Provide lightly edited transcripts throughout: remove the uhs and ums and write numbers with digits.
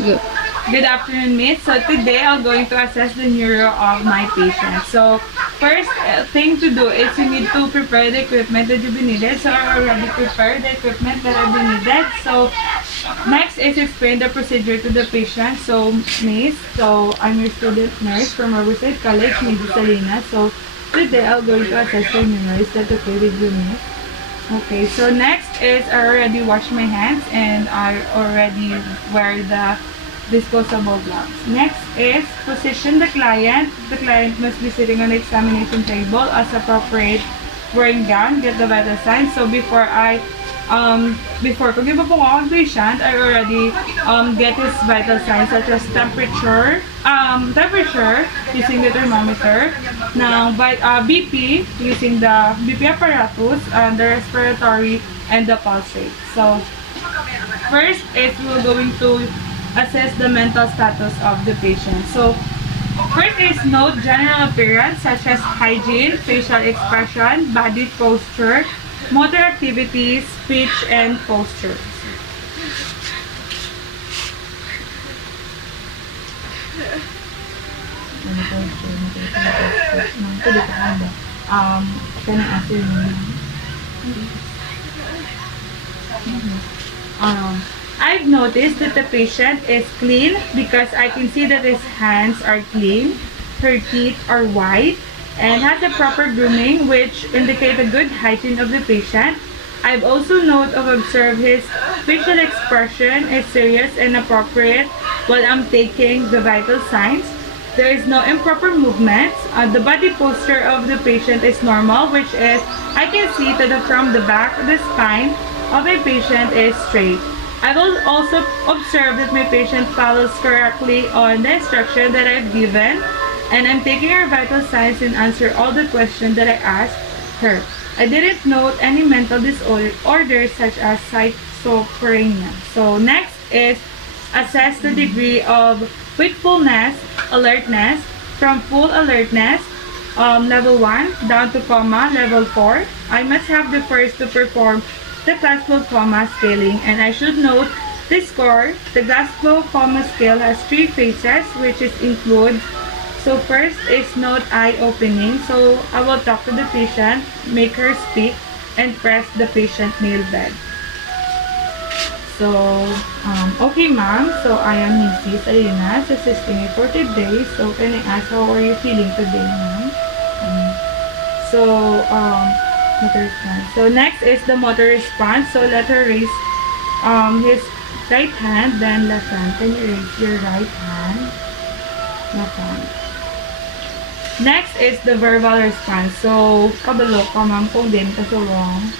Good. Good afternoon, Miss. So today I'm going to assess the neuro of my patient. So first thing to do is you need to prepare the equipment that you've been needed. So I already prepared the equipment that I've been needed. So next is explain the procedure to the patient. So Miss, so I'm your student nurse from Riverside College, Midi Salinas. So today I'm going to assess your neuro. Is that okay with you, Miss? Okay, so next is I already washed my hands and I already wear the disposable gloves. Next is position the client. The client must be sitting on the examination table as appropriate, wearing gown, get the vital signs. So before ko give po ako ang patient, I already get his vital signs such as temperature using the thermometer, now BP using the BP apparatus, the respiratory, and the pulse rate. So first is we're going to assess the mental status of the patient. So first is note general appearance such as hygiene, facial expression, body posture, motor activities, speech, and posture. Can I ask your name? I've noticed that the patient is clean because I can see that his hands are clean, her teeth are white, and has a proper grooming, which indicate a good hygiene of the patient. I've also observed his facial expression is serious and appropriate while I'm taking the vital signs. There is no improper movements. The body posture of the patient is normal, which is I can see that from the back of the spine of a patient is straight. I will also observe that my patient follows correctly on the instruction that I've given, and I'm taking her vital signs and answer all the questions that I asked her. I didn't note any mental disorders such as schizophrenia. So next is assess the degree of wakefulness, alertness, from full alertness, level 1, down to coma, level 4. I must have the first to perform the Glasgow Coma scaling, and I should note the score. The Glasgow Coma scale has 3 phases, which includes. So first is note eye opening. So I will talk to the patient, make her speak, and press the patient nail bed. So, okay ma'am, so I am Mrs. Salinas, assisting you for today. So can I ask how are you feeling today, ma'am? Motor response. So next is the motor response. So let her raise his right hand, then left hand. Can you raise your right hand? Left hand. Next is the verbal response. So, kabalo ka ma'am kung din kasulong.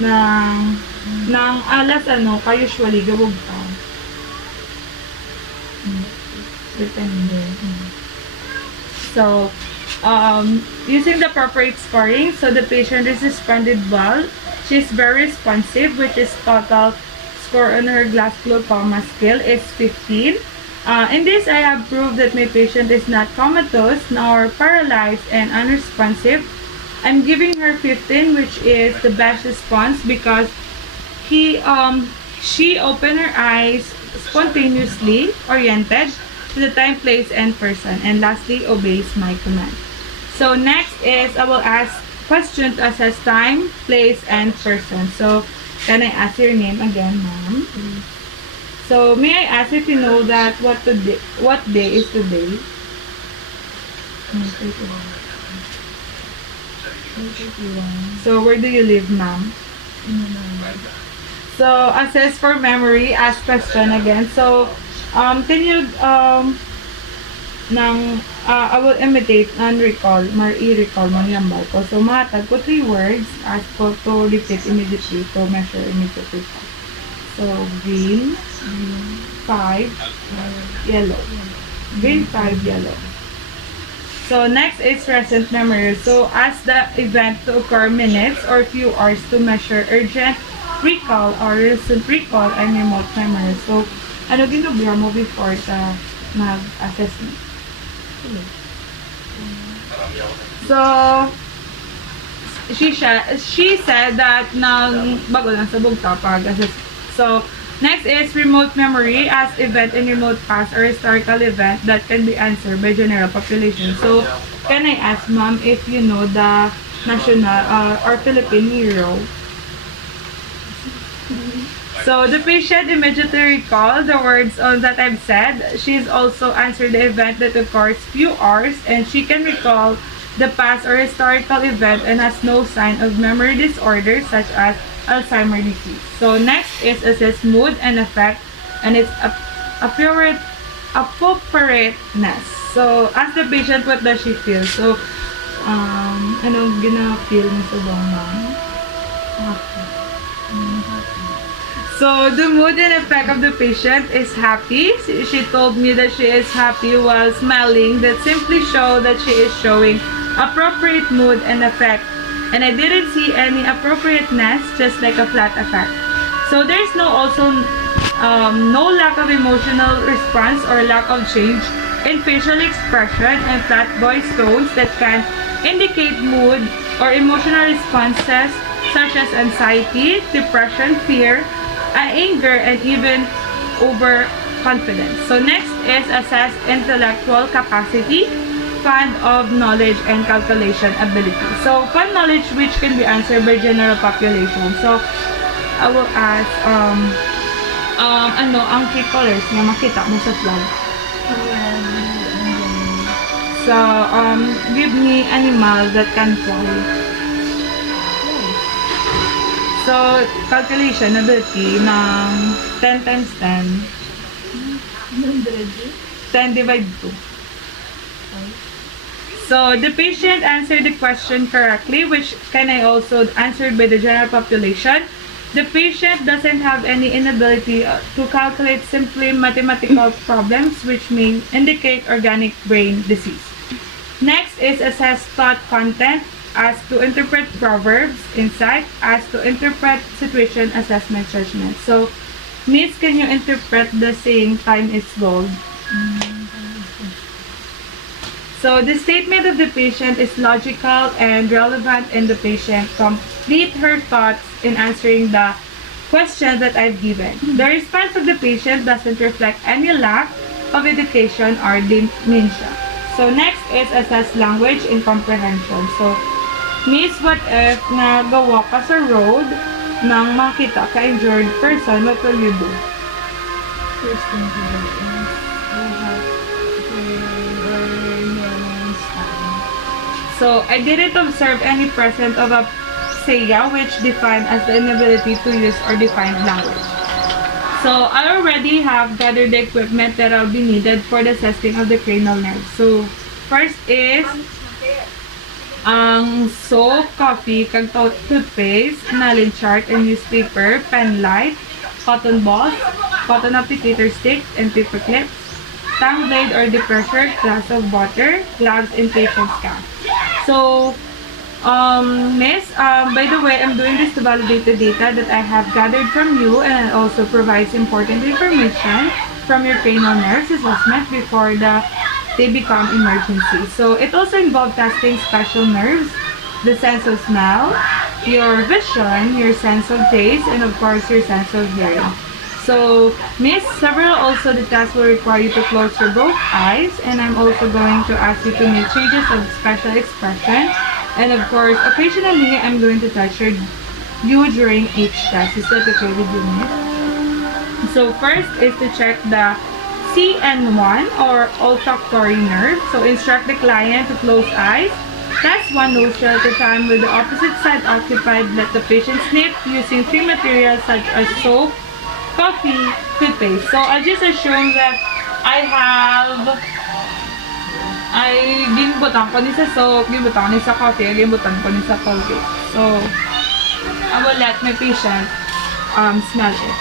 Nang alas ka usually gabog ka. Depende. So, using the appropriate scoring, so the patient is responded well. She's very responsive, which is total score on her Glasgow Coma scale is 15. In this, I have proved that my patient is not comatose nor paralyzed and unresponsive. I'm giving her 15, which is the best response because she opened her eyes spontaneously, oriented to the time, place, and person, and lastly obeys my command. So next is I will ask questions to assess time, place, and person. So can I ask your name again, ma'am? So may I ask if you know that what day is today? So where do you live, ma'am? So assess for memory, ask question again. So can you I will imitate and recall, i-recall mo yung ko. So matag ko 3 words, ask ko to repeat immediately, to measure immediately. So green, 5, yellow. Green, 5, yellow. So next is recent memory. So ask the event to occur minutes or few hours to measure urgent recall or recent recall and remote memory. So ano ginagawa mo before sa mag-assessment? So she said that nang bago lang sa bugta pag-assess. So Next is remote memory as event in remote past or historical event that can be answered by general population. So, can I ask ma'am if you know the national or Philippine hero? So, the patient immediately recalled the words that I've said. She's also answered the event that occurs few hours and she can recall the past or historical event and has no sign of memory disorders such as Alzheimer's disease. So next is assess mood and affect, and it's appropriateness. So ask the patient what does she feel. So anong gina-feel mo sa bang ma'am? Happy. So the mood and effect of the patient is happy. She told me that she is happy while smiling. That simply show that she is showing appropriate mood and effect. And I didn't see any appropriateness, just like a flat effect. So there's no lack of emotional response or lack of change in facial expression and flat voice tones that can indicate mood or emotional responses such as anxiety, depression, fear, anger, and even overconfidence. So next is assess intellectual capacity, fund of knowledge and calculation ability. So fund knowledge which can be answered by general population. So I will ask ano ang key colors na makita mo sa flag? So give me animal that can fly. So calculation ability ng 10 times 10. 10 divided 2. So, the patient answered the question correctly, which can I also answered by the general population. The patient doesn't have any inability to calculate simply mathematical problems, which may indicate organic brain disease. Next is assess thought content, as to interpret proverbs, insight, as to interpret situation, assessment, judgment. So, Miss, can you interpret the saying, time is gold? So, the statement of the patient is logical and relevant, and the patient complete her thoughts in answering the question that I've given. The response of the patient doesn't reflect any lack of education or dementia. So, next is assess language and comprehension. So, Miss, what if nagawa ka sa road nang makita ka injured person, what will you do? First thing to do is we have to learn and study. So, I didn't observe any present of a saya which defined as the inability to use or define language. So, I already have gathered the equipment that will be needed for the assessing of the cranial nerve. So, first is ang soap, coffee, kag toothpaste, nalin chart and newspaper, pen light, cotton balls, cotton applicator sticks and paper clips, tongue blade or depressor, glass of water, gloves, and patient's cap. So, Miss, by the way, I'm doing this to validate the data that I have gathered from you, and it also provides important information from your cranial nerves assessment before they become emergency. So it also involves testing special nerves, the sense of smell, your vision, your sense of taste, and of course your sense of hearing. So, Miss, several also the tests will require you to close your both eyes, and I'm also going to ask you to make changes of special expression. And of course, occasionally I'm going to touch you during each test. Is that okay with you, Miss? So first is to check the CN1 or olfactory nerve. So instruct the client to close eyes. Test one nostril at a time with the opposite side occupied. Let the patient sniff using 3 materials such as soap, coffee, toothpaste. So I'll just assume that ginubutan ko ni sa soap, ginubutan ko ni sa coffee, ginubutan ko ni sa Colgate. So I will let my patient smell it.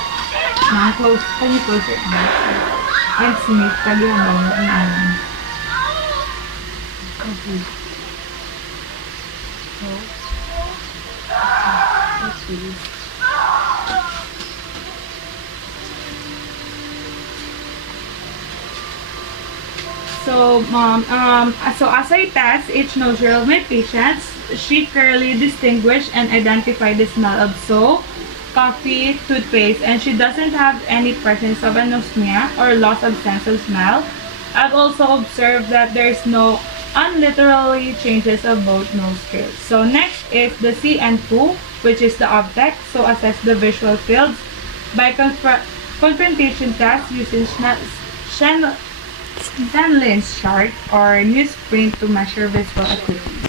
Now can you close your eyes? And sniff, kalihan mo ng Okay. So, let's do this. So, so as I test each nostril of my patients, she clearly distinguish and identify the smell of soap, coffee, toothpaste, and she doesn't have any presence of anosmia or loss of sense of smell. I've also observed that there's no unliterally changes of both nose skills. So next is the C and 2, which is the object. So assess the visual fields by confrontation test using Shanlin's chart or newsprint to measure visual acuity.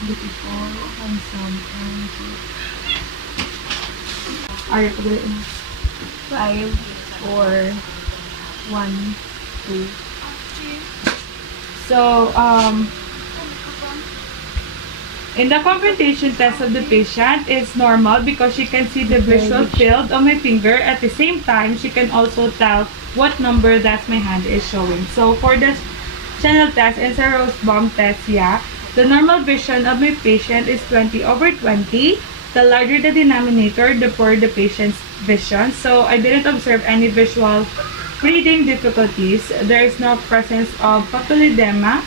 Beautiful, handsome, and Are you good? 5, 4, 1, 2. So, in the confrontation test of the patient is normal because she can see the visual field of my finger. At the same time, she can also tell what number that my hand is showing. So, for the channel test and Rose bomb test, yeah, the normal vision of my patient is 20/20. The larger the denominator, the poorer the patient's vision. So I didn't observe any visual reading difficulties. There is no presence of papilledema.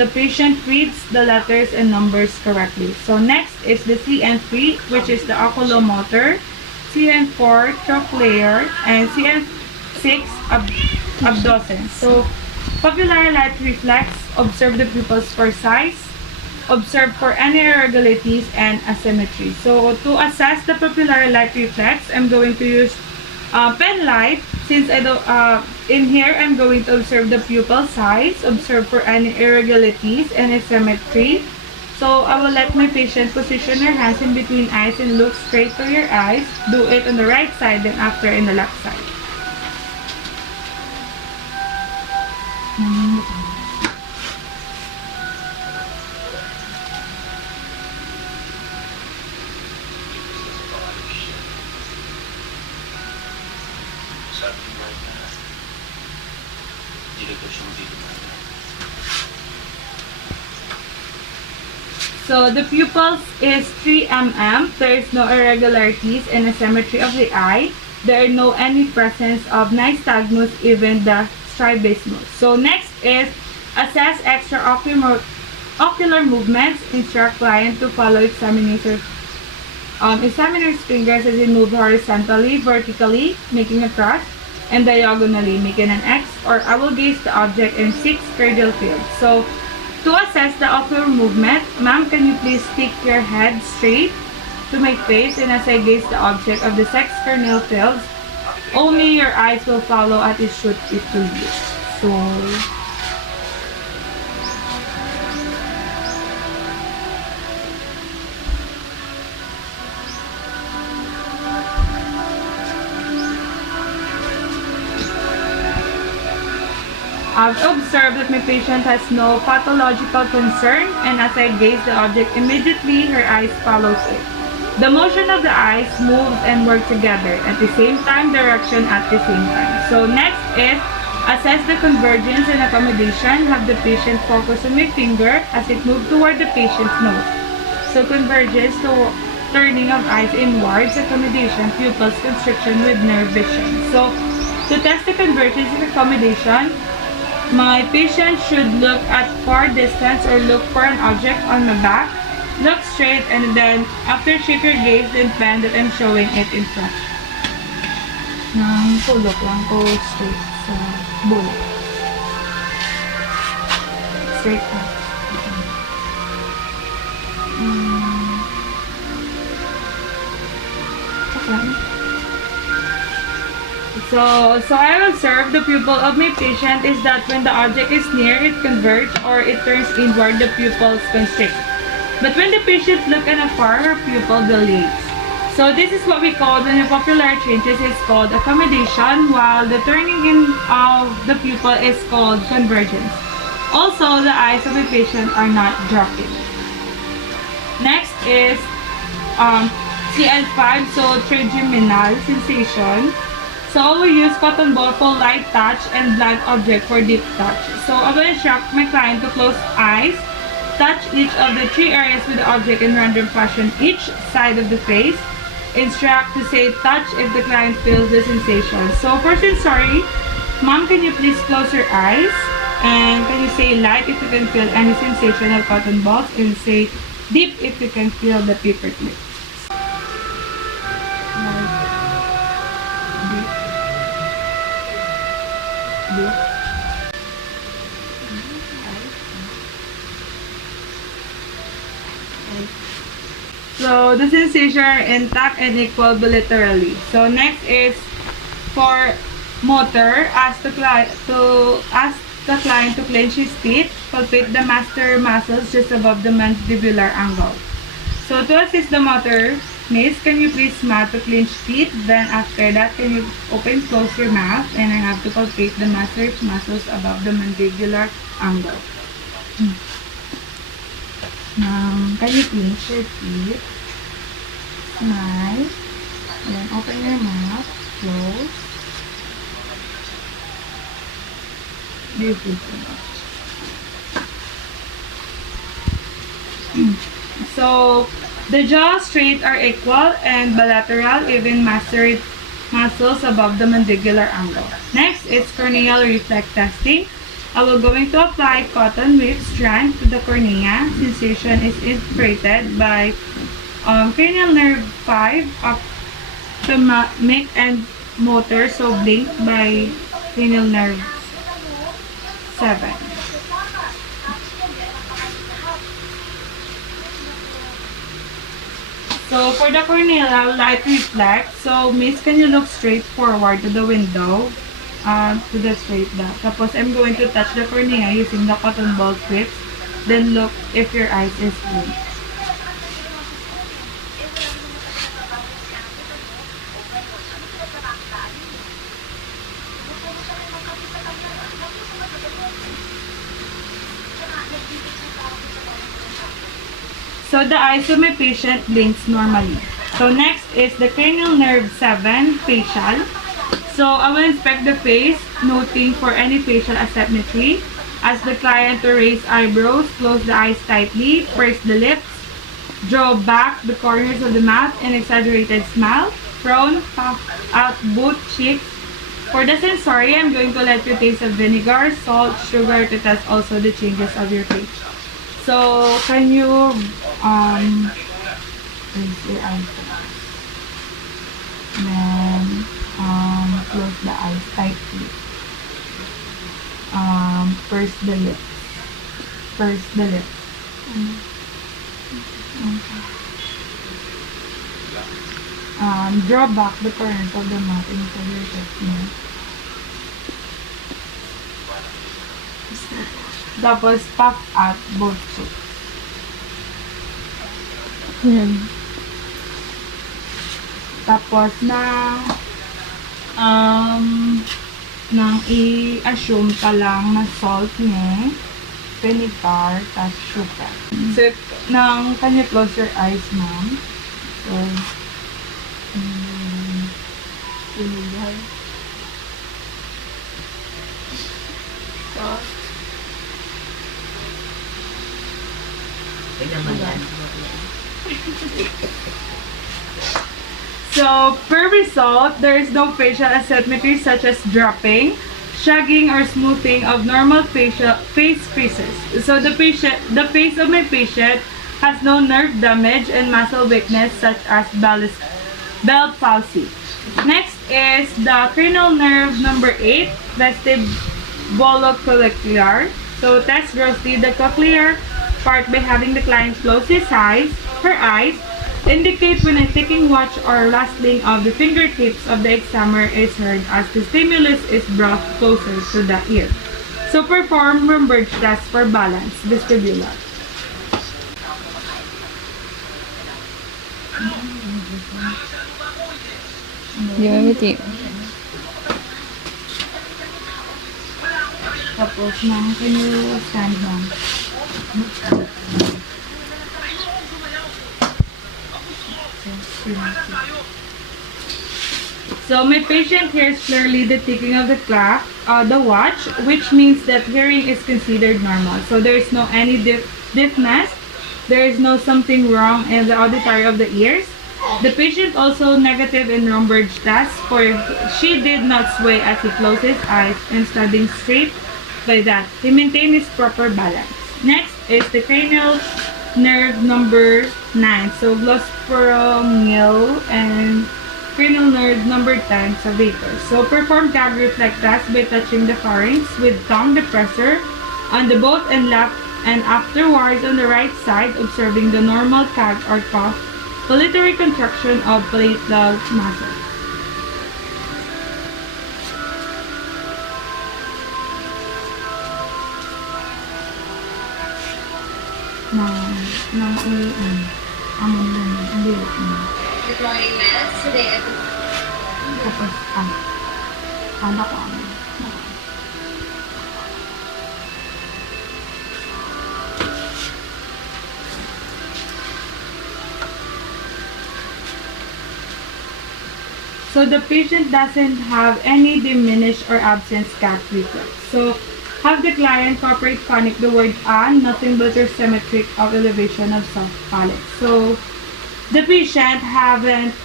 The patient reads the letters and numbers correctly. So next is the CN3, which is the oculomotor, CN4 trochlear, and CN6 abducens. So papillary light reflex, observe the pupils for size, observe for any irregularities and asymmetry. So to assess the papillary light reflex, I'm going to use pen light. Since I don't, in here, I'm going to observe the pupil size, observe for any irregularities and asymmetry. So I will let my patient position her hands in between eyes and look straight to your eyes. Do it on the right side and after in the left side. So the pupils is 3 mm. There is no irregularities and asymmetry of the eye. There are no any presence of nystagmus, even the strabismus. So next is assess extraocular movements. Instruct client to follow examiner's fingers as they move horizontally, vertically, making a cross, and diagonally, making an X, or I will gaze the object in 6 cranial fields. So to assess the ocular movement, ma'am, can you please stick your head straight to my face, and as I gaze the object of the 6 cranial fields, only your eyes will follow as it should it to you. So I've observed that my patient has no pathological concern, and as I gaze the object, immediately her eyes follows it. The motion of the eyes moves and work together at the same time, direction at the same time. So next is assess the convergence and accommodation. Have the patient focus on my finger as it moves toward the patient's nose. So convergence to turning of eyes inwards, accommodation, pupils constriction with nerve vision. So to test the convergence and accommodation, my patient should look at far distance or look for an object on my back. Look straight, and then after shape your gaze, then plan that I'm showing it in front. Tulok lang ko straight sa bulak. Straight up. Okay. So I observe the pupil of my patient is that when the object is near, it converges, or it turns inward, the pupils constrict. But when the patient looks at afar, her pupil dilates. So this is what we call, when the pupillar changes, is called accommodation, while the turning in of the pupil is called convergence. Also, the eyes of the patient are not dropping. Next is CL5, so trigeminal sensation. So we use cotton ball for light touch and blunt object for deep touch. So I will instruct my client to close eyes, touch each of the 3 areas with the object in random fashion each side of the face, instruct to say touch if the client feels the sensation. So for sensory, ma'am, can you please close your eyes? And can you say light if you can feel any sensation of cotton balls? And say deep if you can feel the paper clip. So the sensation are intact and equal bilaterally. So next is for motor. Ask the client to clench his teeth, palpate the master muscles just above the mandibular angle. So to assist the motor, Miss, can you please smile to clench teeth? Then after that, can you close your mouth, and I have to palpate the master muscles above the mandibular angle. Can you clench your teeth? Smile. Then open your mouth. Close. Beautiful. So, the jaw straight are equal and bilateral, even mastoid muscles above the mandibular angle. Next is corneal reflex testing. I will going to apply cotton with strand to the cornea. Sensation is interpreted by cranial nerve 5 up to mic and motor, so blink by cranial nerve 7. So for the corneal light reflex, so Miss, can you look straight forward to the window? To the straight back. Tapos I'm going to touch the cornea using the cotton ball strips. Then look if your eyes is blue. So the eyes of my patient blinks normally. So next is the cranial nerve 7 facial. So I will inspect the face, noting for any facial asymmetry. Ask the client to raise eyebrows, close the eyes tightly, purse the lips, draw back the corners of the mouth, and exaggerated smile. Frown, puff out both cheeks. For the sensory, I'm going to let you taste of vinegar, salt, sugar to test also the changes of your face. So can you raise your eyes? Then close the eyes tightly. Purse the lips. Purse the lips. Draw back the corners of the mouth into your chest. Tapos puff out both cheeks. Tapos nang i-assume ka lang na salt niya, vinegar, tas sugar. So, can you close your eyes, ma'am? So, vinegar. Salt. So, per result, there is no facial asymmetry such as dropping, shagging, or smoothing of normal face creases. So, the face of my patient has no nerve damage and muscle weakness such as bell palsy. Next is the cranial nerve number 8, vestibulocochlear. So, test grossly the cochlear part by having the client close her eyes, indicate when a ticking watch or rustling of the fingertips of the examiner is heard as the stimulus is brought closer to the ear. So perform Rumberg test for balance, vestibular. Tapos can you stand down? So my patient hears clearly the ticking of the clock, the watch, which means that hearing is considered normal. So there is no any deafness, there is no something wrong in the auditory of the ears. The patient also negative in Romberg test, for she did not sway as he closed his eyes and standing straight. By that, he maintained his proper balance. Next is the cranial nerve number 9. So glossopharyngeal and cranial nerve number 10 serratus. So perform gag reflex test by touching the pharynx with tongue depressor on the both and left and afterwards on the right side, observing the normal gag or cough, pulmonary contraction of palatal muscle. Amon din, ang lilit mo. Deploying meds today at the Tapos, kala ko ano. So the patient doesn't have any diminished or absent gag reflex. So have the client cooperate phonic the word "an," nothing but your symmetric of elevation of soft palate. So the patient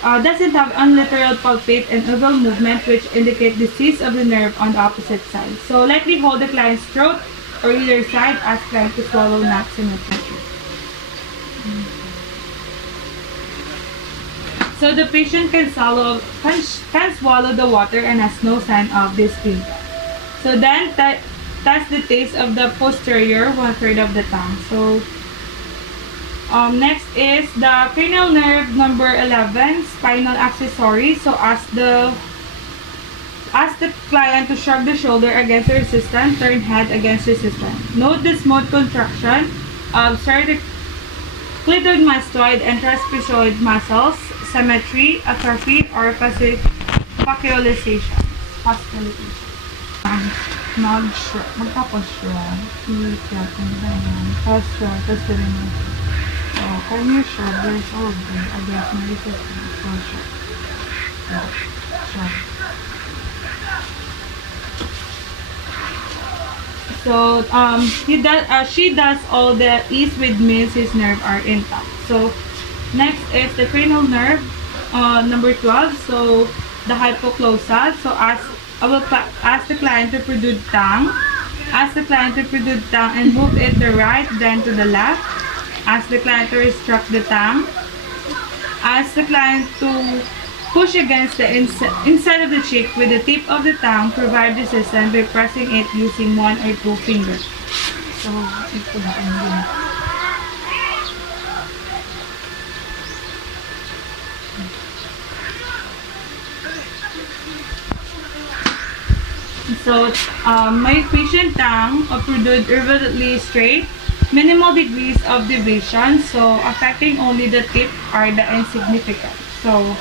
doesn't have unlateral palpate and oval movement, which indicate disease of the nerve on the opposite side. So lightly hold the client's throat or either side, ask client to swallow not symmetrically. So the patient can swallow the water and has no sign of dyspnea. So then test the taste of the posterior 1/3 of the tongue. So next is the cranial nerve number 11, spinal accessory. So ask the client to shrug the shoulder against the resistance, turn head against resistance. Note the smooth contraction of clitoid mastoid and trapezoid muscles, symmetry, atrophy, or fasciculation. Magtapos-shrug. I-shrug. Tapos rin mo. So, can you shrug your shoulder against my resistance? So, shrug. Shrug. So, she does all the E's with means his nerve are intact. So, next is the cranial nerve, number 12. So, the hypoglossal. So, I will ask the client to produce tongue. Ask the client to produce tongue and move it to the right, then to the left. Ask the client to restrict the tongue. Ask the client to push against the inside of the cheek with the tip of the tongue. Provide resistance by pressing it using 1 or 2 fingers. So, ito na ang So, my patient tongue produced irregularly straight, minimal degrees of deviation, so affecting only the tip are the insignificant. So,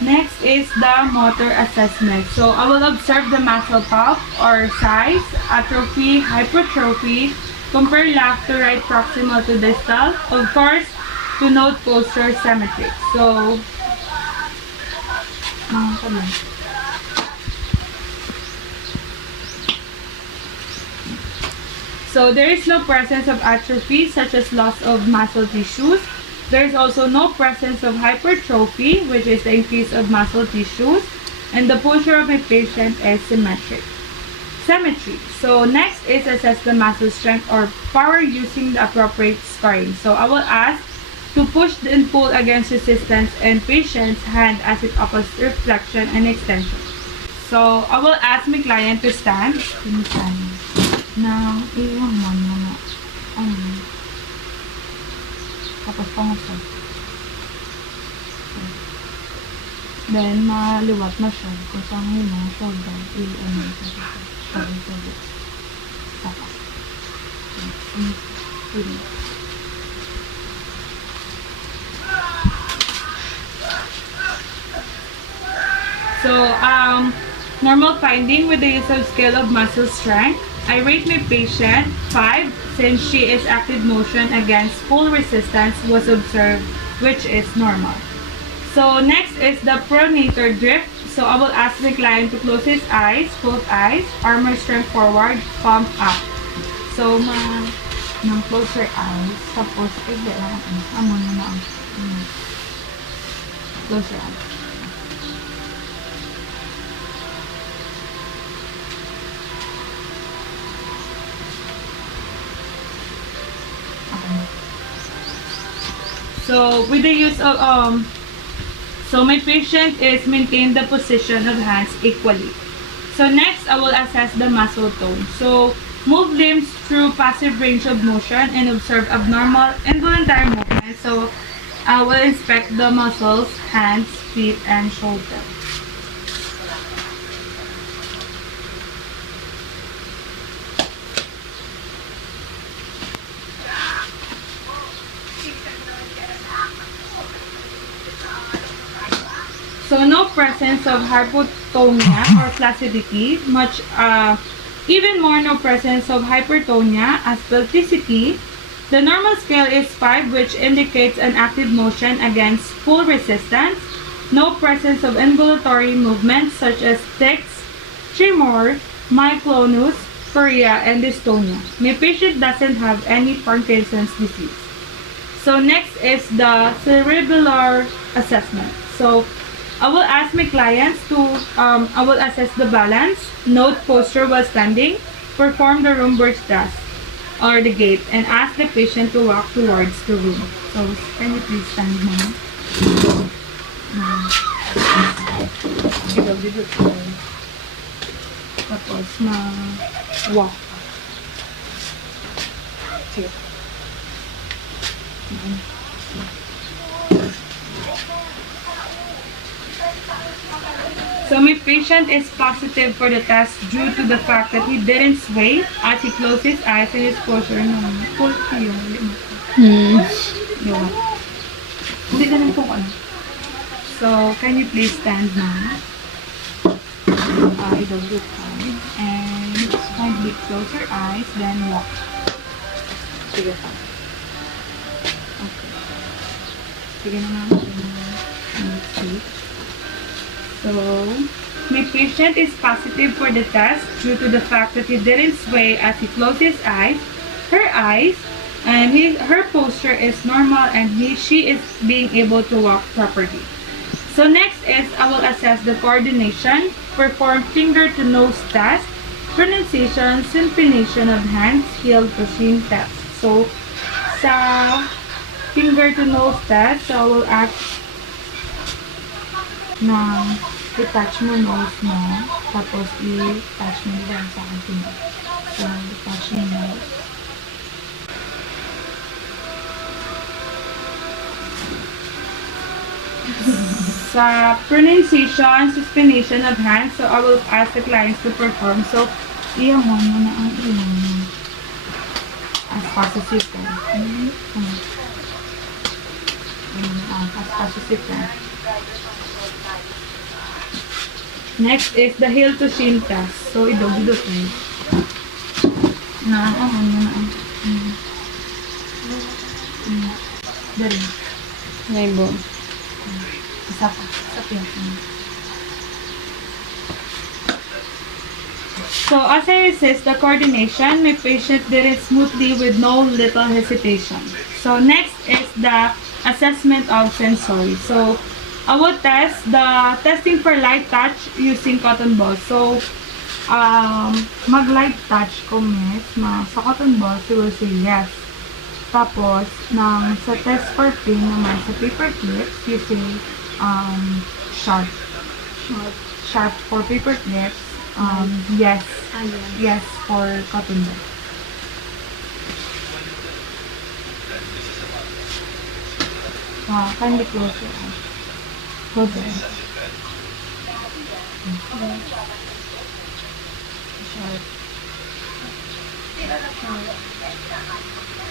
next is the motor assessment. So, I will observe the muscle pulp or size, atrophy, hypertrophy, compare left to right proximal to distal, of course, to note posture symmetry. So, So there is no presence of atrophy such as loss of muscle tissues. There is also no presence of hypertrophy, which is the increase of muscle tissues. And the posture of a patient is symmetric. Symmetry. So next is assess the muscle strength or power using the appropriate scoring. So I will ask to push and pull against resistance and patient's hand as it opposite reflection and extension. So I will ask my client to stand. Now, iyon mo na tapos pangasal. Then, maliwat na siya. Kung saan yun mo, shoulder, iyon mo sa shoulder. Tapos. So, normal finding with the use of scale of muscle strength. I rate my patient 5 since she is active motion against full resistance was observed, which is normal. So next is the pronator drift. So I will ask the client to close his eyes, both eyes, armor strength forward, palm up. So close your eyes, tapos, hindi lang, amon mo na ang Close your eyes. Okay. So, with the use of, so my patient is maintain the position of hands equally. So next, I will assess the muscle tone. So, move limbs through passive range of motion and observe abnormal involuntary movement. So, I will inspect the muscles, hands, feet, and shoulder. So, no presence of hypotonia or flaccidity, even more no presence of hypertonia, asphalticity. The normal scale is 5, which indicates an active motion against full resistance. No presence of involuntary movements such as tics, tremor, myoclonus, chorea, and dystonia. My patient doesn't have any Parkinson's disease. So next is the cerebellar assessment. So I will ask my clients to, I will assess the balance, note posture while standing, perform the room birth test or the gait, and ask the patient to walk towards the room. So, can you please stand now? Ikaw, dito ko. Tapos, walk. Sige. So my patient is positive for the test due to the fact that he didn't sway as he closed his eyes and his posture normal. Full kayo. Diba? Hindi ganun po ano. So, can you please stand now? It'll look fine. And kindly close your eyes, then walk. Sige pa. Okay. Sige na nga. Let's see. So, my patient is positive for the test due to the fact that he didn't sway as he closed his eyes, her eyes, and her posture is normal and she is being able to walk properly. So next is I will assess the coordination, perform finger to nose test, pronunciation, syncopation of hands, heel to shin test. So, sa finger to nose test, so I will ask na i-touch mo nose mo, tapos i-touch mo din sa akin. So, i-touch mo nose. Sa pronunciation, suspination of hands, so I will ask the clients to perform. So, ihamon mo na ang ilong as fast as you can. As fast as you can. Next is the heel to shin test. So, idog-idog eh. Naahamon mo na ang Dari. Ngayon. Isa pa. Isa pa. So, as I assess the coordination, my patient did it smoothly with no little hesitation. So, next is the assessment of sensory. So, I will test the testing for light touch using cotton balls. So, mag-light touch ko, miss. Sa cotton balls, you will say yes. Tapos, sa test for pain naman, sa paper clips, you say sharp. Sharp for paper clips. Yes. Yes for cotton ball. Kindly close your eyes. Close your eyes. Sharp.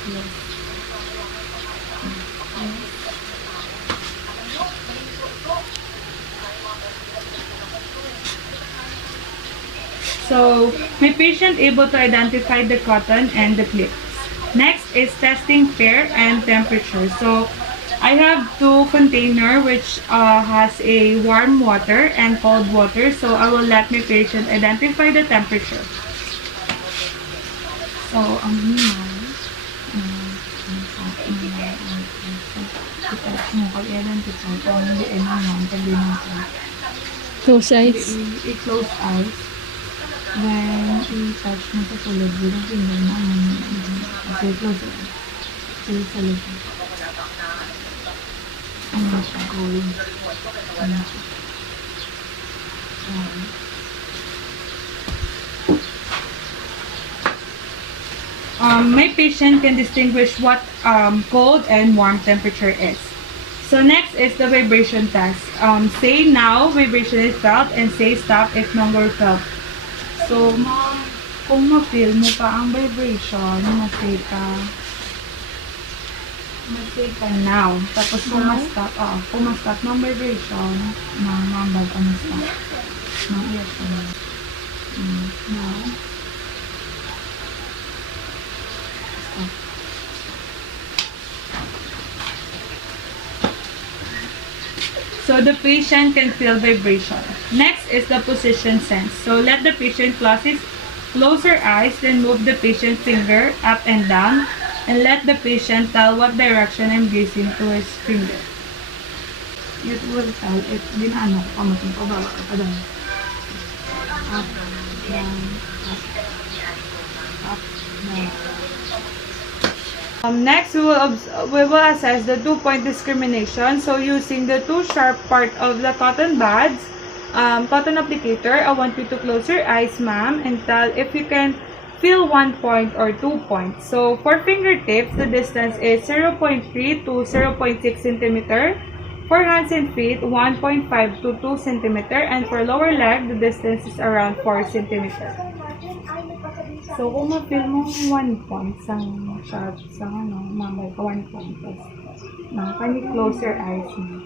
Yes. So, my patient able to identify the cotton and the clips. Next is testing fair and temperature. So, I have two container which has a warm water and cold water. So, I will let my patient identify the temperature. So, i-touch mo kag identify kung hindi naman pag di natin. Close eyes. I-close eyes. Then, i-touch mo sa sulod with ang finger mo. Okay, close it. Okay, sa sulod. Ano siya? Going. Ano siya? My patient can distinguish what cold and warm temperature is. So next is the vibration test. Say now vibration is felt and say stop if no longer felt. So kung ma-feel mo pa ang vibration, ma-say ka now. Tapos kung ma-stop ng vibration, mambag ka na-stop. Yes, now. So the patient can feel vibration. Next is the position sense. So let the patient close her eyes, then move the patient's finger up and down, and let the patient tell what direction I'm gazing to his finger. It will tell it. Dinano ko kamating ko baba ka doon. Up, down, up, down. Next, we will assess the 2-point discrimination. So, using the 2 sharp part of the cotton buds, cotton applicator, I want you to close your eyes, ma'am, and tell if you can feel 1 point or 2 points. So, for fingertips, the distance is 0.3 to 0.6 centimeter. For hands and feet, 1.5 to 2 centimeter. And for lower leg, the distance is around 4 centimeter. So, kung ma-feel mo 1 point sa sharp, sa mamay ka 1 point. Can you close your eyes mo?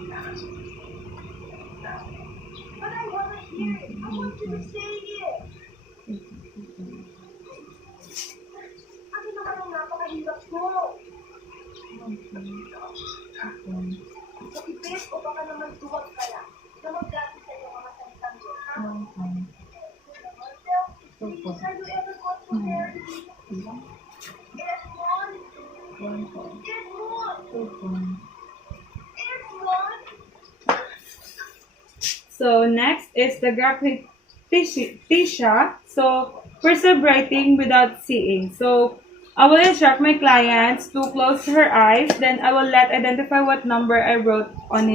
So next is the graphic Tisha. So perceive writing without seeing. So I will instruct my clients to close her eyes. Then I will identify what number I wrote on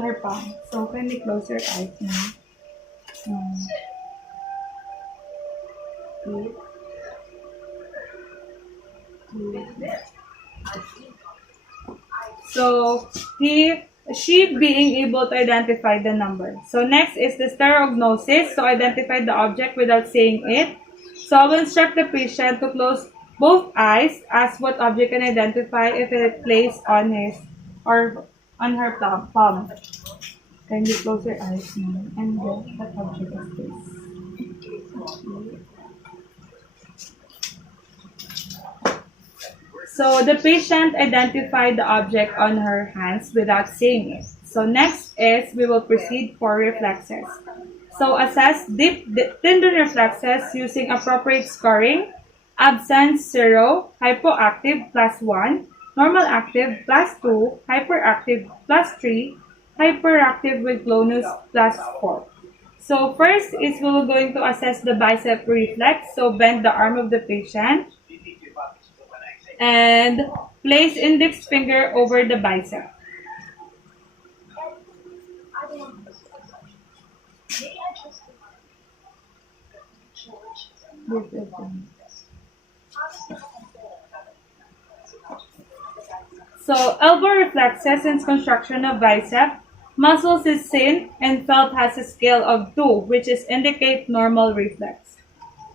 her palm. So can you close your eyes now? So she being able to identify the number. So next is the stereognosis. So identify the object without seeing it. So I will instruct the patient to close both eyes, ask what object can identify if it is placed on his or on her palm. Can you close your eyes now and get that object is placed? So the patient identified the object on her hands without seeing it. So next is we will proceed for reflexes. So assess deep tendon reflexes using appropriate scoring. Absence 0, hypoactive +1, normal active +2, hyperactive +3, hyperactive with clonus +4. So first is we will going to assess the bicep reflex. So bend the arm of the patient and place index finger over the bicep. So elbow reflexes and construction of bicep. Muscles is seen and felt has a scale of 2, which is indicate normal reflex.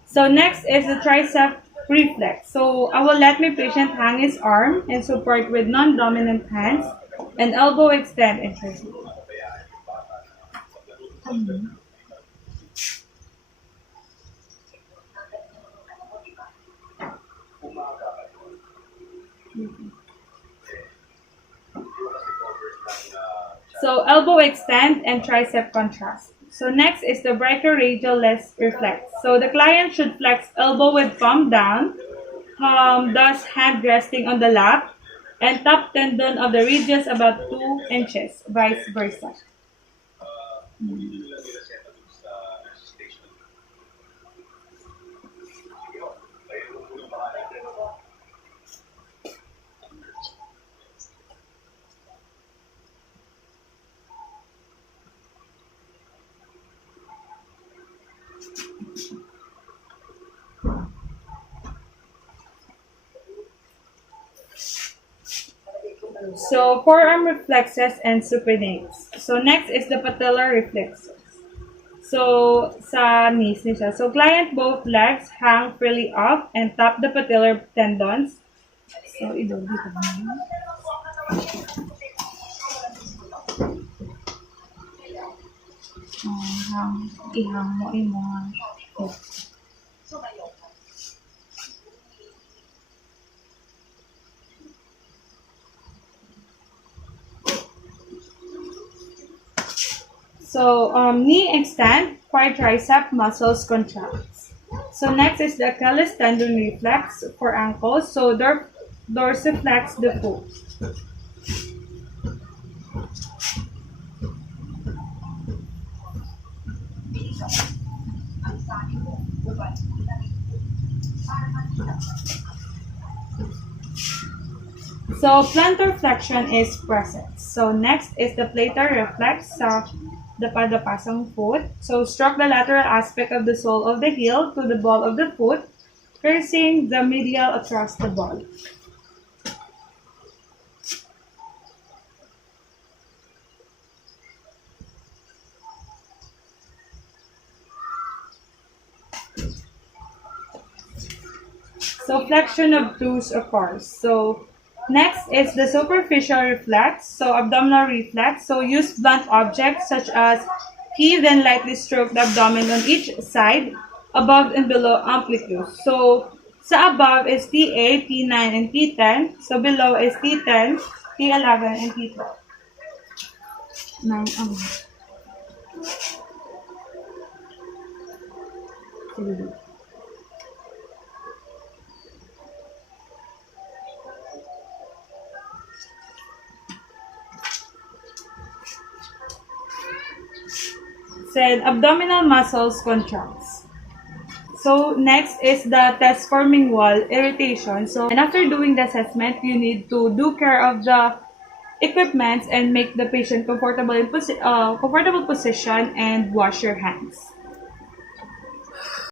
So next is the tricep reflex. So I will let my patient hang his arm and support with non-dominant hands and elbow extend and proceed. So elbow extend and tricep contrast. So next is the brachyradial reflex. So the client should flex elbow with palm down, thus hand resting on the lap, and top tendon of the radius about 2 inches, vice versa. So, forearm reflexes and supinates. So, next is the patellar reflexes. So, sa knees niya siya. So, client both legs hang freely up and tap the patellar tendons. So, idol dito ba? Ihang mo imo. So, knee extend, quadricep muscles contract. So, next is the Achilles tendon reflex for ankles. So, dorsiflex the foot. So, plantar flexion is present. So, next is the plantar reflex sa dapadapasang foot. So, stroke the lateral aspect of the sole of the heel to the ball of the foot, piercing the medial across the ball. So, flexion of toes occurs. So, next is the superficial reflex, so abdominal reflex. So, use blunt objects such as key, then lightly stroke the abdomen on each side, above and below amplitude. So, sa above is T8, T9, and T10. So, below is T10, T11, and T12. Sige. Said abdominal muscles contracts. So next is the test forming wall irritation. So and after doing the assessment, you need to do care of the equipments and make the patient comfortable in comfortable position and wash your hands.